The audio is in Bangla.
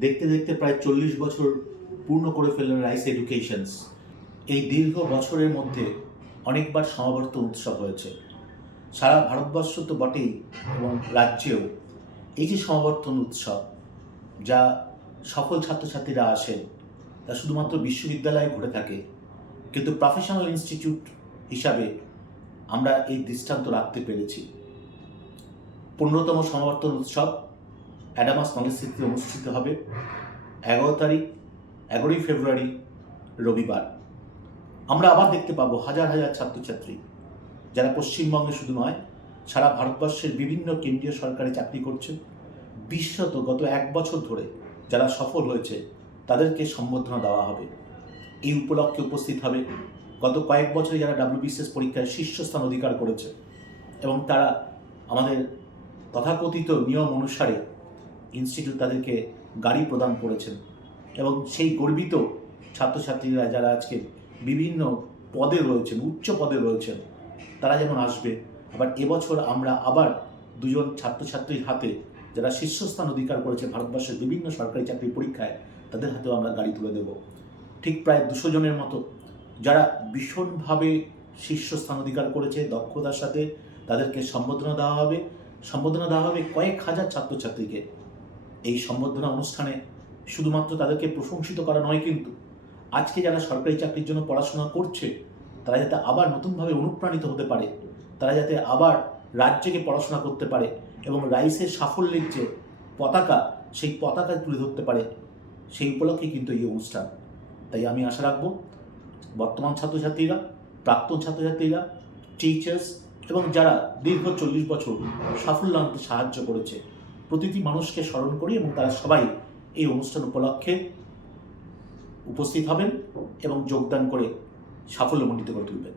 দেখতে দেখতে প্রায় চল্লিশ বছর পূর্ণ করে ফেললেন রাইস এডুকেশনস। এই দীর্ঘ বছরের মধ্যে অনেকবার সমাবর্তন উৎসব হয়েছে। সারা ভারতবর্ষ তো বটেই এবং রাজ্যেও এই যে সমাবর্তন উৎসব, যা সকল ছাত্রছাত্রীরা আসেন, তা শুধুমাত্র বিশ্ববিদ্যালয়ে ঘটে থাকে, কিন্তু প্রফেশনাল ইনস্টিটিউট হিসাবে আমরা এই দৃষ্টান্ত রাখতে পেরেছি। পনেরোতম সমাবর্তন উৎসব অ্যাডামাস নলেজ সিটিতে অনুষ্ঠিত হবে এগারো তারিখ, এগারোই ফেব্রুয়ারি, রবিবার। আমরা আবার দেখতে পাবো হাজার হাজার ছাত্রছাত্রী, যারা পশ্চিমবঙ্গে শুধু নয়, সারা ভারতবর্ষের বিভিন্ন কেন্দ্রীয় সরকারি চাকরি করছে বিশ্বত গত এক বছর ধরে যারা সফল হয়েছে, তাদেরকে সম্বোধনা দেওয়া হবে। এই উপলক্ষে উপস্থিত হবে গত কয়েক বছরে যারা ডাব্লিউবিসিএস পরীক্ষায় শীর্ষস্থান অধিকার করেছে এবং তারা আমাদের তথাকথিত নিয়ম অনুসারে ইনস্টিটিউট তাদেরকে গাড়ি প্রদান করেছেন। এবং সেই গর্বিত ছাত্রছাত্রীরা যারা আজকে বিভিন্ন পদে রয়েছেন, উচ্চ পদে রয়েছেন, তারা যেমন আসবে, আবার এবছর আমরা আবার দুজন ছাত্রছাত্রীর হাতে যারা শীর্ষস্থান অধিকার করেছে ভারতবর্ষের বিভিন্ন সরকারি চাকরি পরীক্ষায়, তাদের হাতেও আমরা গাড়ি তুলে দেব। ঠিক প্রায় দুশো জনের মতো যারা ভীষণভাবে শীর্ষস্থান অধিকার করেছে, দক্ষতার সাথে তাদেরকে সম্বোধনা দেওয়া হবে। সম্বোধনা দেওয়া হবে কয়েক হাজার ছাত্রছাত্রীকে। এই সম্বর্ধনা অনুষ্ঠানে শুধুমাত্র তাদেরকে প্রশংসিত করা নয় কিন্তু আজকে যারা সরকারি চাকরির জন্য পড়াশোনা করছে, তারা যাতে আবার নতুনভাবে অনুপ্রাণিত হতে পারে, তারা যাতে আবার রাজ্যকে পড়াশোনা করতে পারে এবং রাইসের সাফল্যের যে পতাকা, সেই পতাকা তুলে ধরতে পারে, সেই উপলক্ষে কিন্তু এই অনুষ্ঠান। তাই আমি আশা রাখব বর্তমান ছাত্রছাত্রীরা, প্রাক্তন ছাত্রছাত্রীরা টিচার্স এবং যারা দীর্ঘ চল্লিশ বছর সাফল্য আনতে সাহায্য করেছে প্রতিটি মানুষকে স্মরণ করি এবং তারা সবাই এই অনুষ্ঠান উপলক্ষে উপস্থিত হবেন এবং যোগদান করে সাফল্যমণ্ডিত করে তুলবেন।